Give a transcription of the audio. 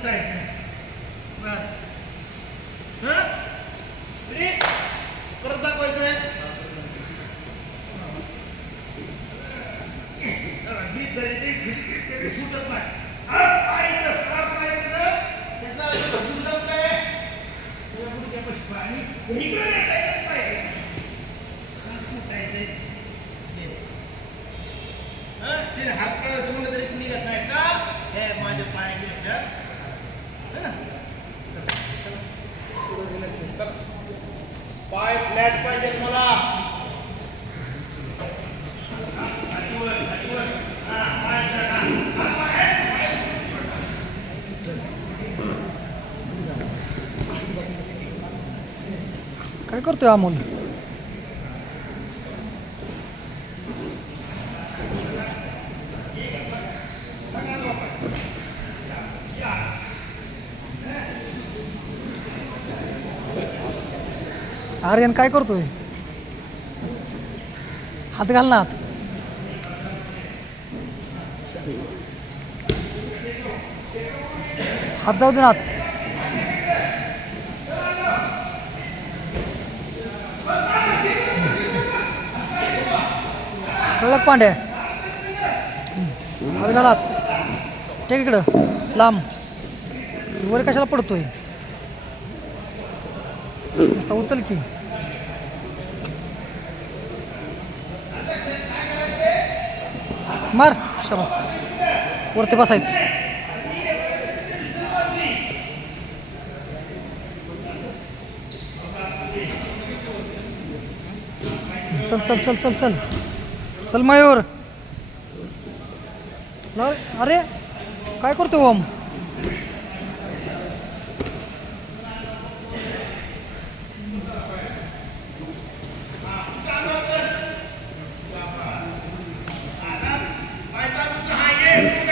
उठायचं बस. हा? रेडी परत दाखवायचंय गीत ते ते सुटत नाही. हात हात काढायचं म्हणलं तरी निघत नाही. का हे माझ्या पायाच्या लक्षात हं? चला. पाय फ्लॅट पाहिजे मला काय करतोय अमोल? आर्यन काय करतोय? हात घाल ना हात. हात जाऊ दे ना हात. कळलं का पांड्या? हात घालात टेक इकडं. लांब. वर कशाला पडतोय? नुसता उचल की. मार शाबास. वरती बसायचं. चल चल चल चल चल. चल मयूर. अरे काय करतो ओम? you.